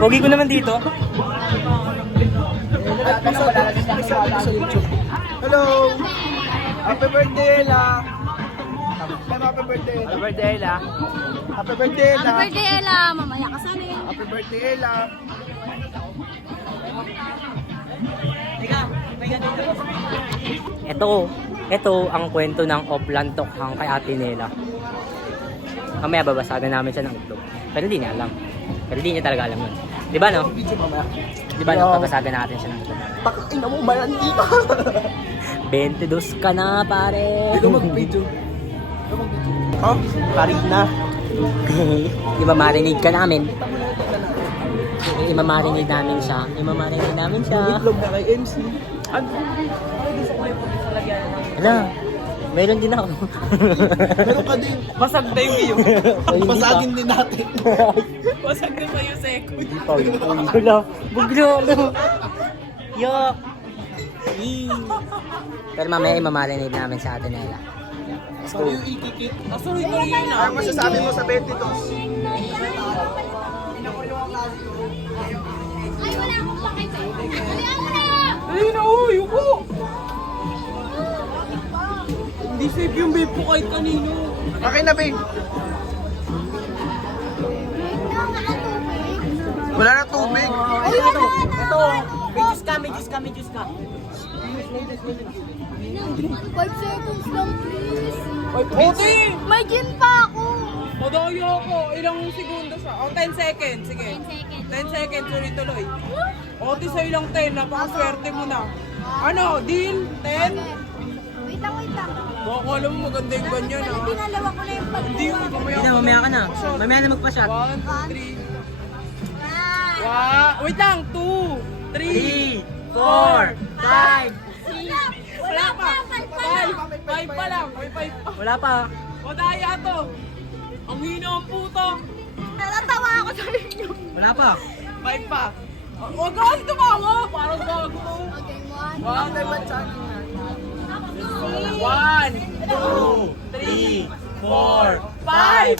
Pogi ko naman dito. Hello! Happy birthday, Ella! Happy birthday! Happy birthday, Ella. Happy birthday, Ella! Happy birthday, Ella. Mamaya ka sana yun. Happy birthday, Ella! Ito ang kwento ng Oplan Tokhang kay Ate Nela. Mamaya babasagan namin siya ng itlog. Pero hindi niya alam. Pero hindi niya talaga alam yun. Di ba no? Video mamaya. Di ba no? Babasagan natin siya ng itlog. Takin mo, mayan dito! 22 ka na, pare. Dito mag-video. Dito mag-video. Oh, Karina. Imamarinig ka namin. Imamarinig namin siya. Imamarinig namin siya. Itlog na kay MC. Ano? Meron din ako. Meron ka din. Basag na yung iyo. Pasagin din natin. Basag na pa yung seko. Wala. Buglo. Yok. Pero mamaya imamarinig namin sa atin nila. Let's go. Sorry yung ikikit. Nasuloy ko rin yun ah. Ano masasabi mo sa 22? Ay, wala akong pakita. Wala mo na! Dali na, uy, upo. Hindi safe yung babe ko kahit kanino. Akin na, babe. Wala na tubig. Ay, wala na! Ito. May juice ka. 5 seconds lang, please. Ote! May gin pa ako. Madaya ako. Ilang segundo siya? Oh, 10 seconds. Sige. 10 seconds. 10 seconds, tuloy-tuloy. Ote sa ilang 10, napakaswerte mo na. Ano, deal? 10? Wait lang. Akala mo maganda yung ganyan ah. Pinalawa ko na yung pag- Hindi yung mamaya. Hindi na, mamaya ka na. Mamaya na magpa-shot. 1, 2, 3. Ah! Wait lang, 2, 3, 4, 5. Wala pa! 5 pa lang. May 5 pa. Wala pa. Madaya to. Ang hina ang puto. Natatawa ako sa inyo. Wala pa. 5 pa. Huwag ka kasi tumawa. Parang bago. Okay, 1, 2, 3, 4, 5.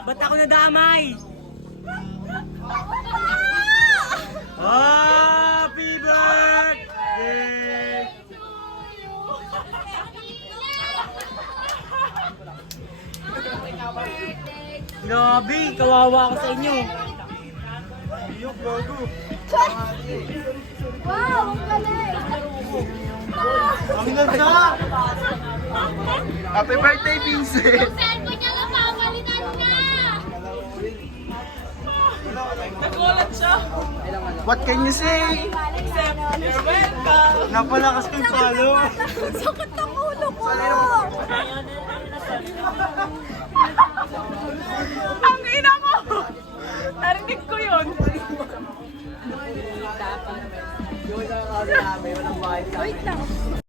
Ba't ako nadamay? Happy birthday! Grabe, kawawa ako sa inyo. Wow, ang galing! Ang ganda! Happy birthday, Vincent! Cellphone niya lang, papalitan na! Nagulat siya. What can you say? You're welcome. Napalakas kang palo. Sakit ng ulo ko! Ang ina mo. Narinig ko yun. Wait lang.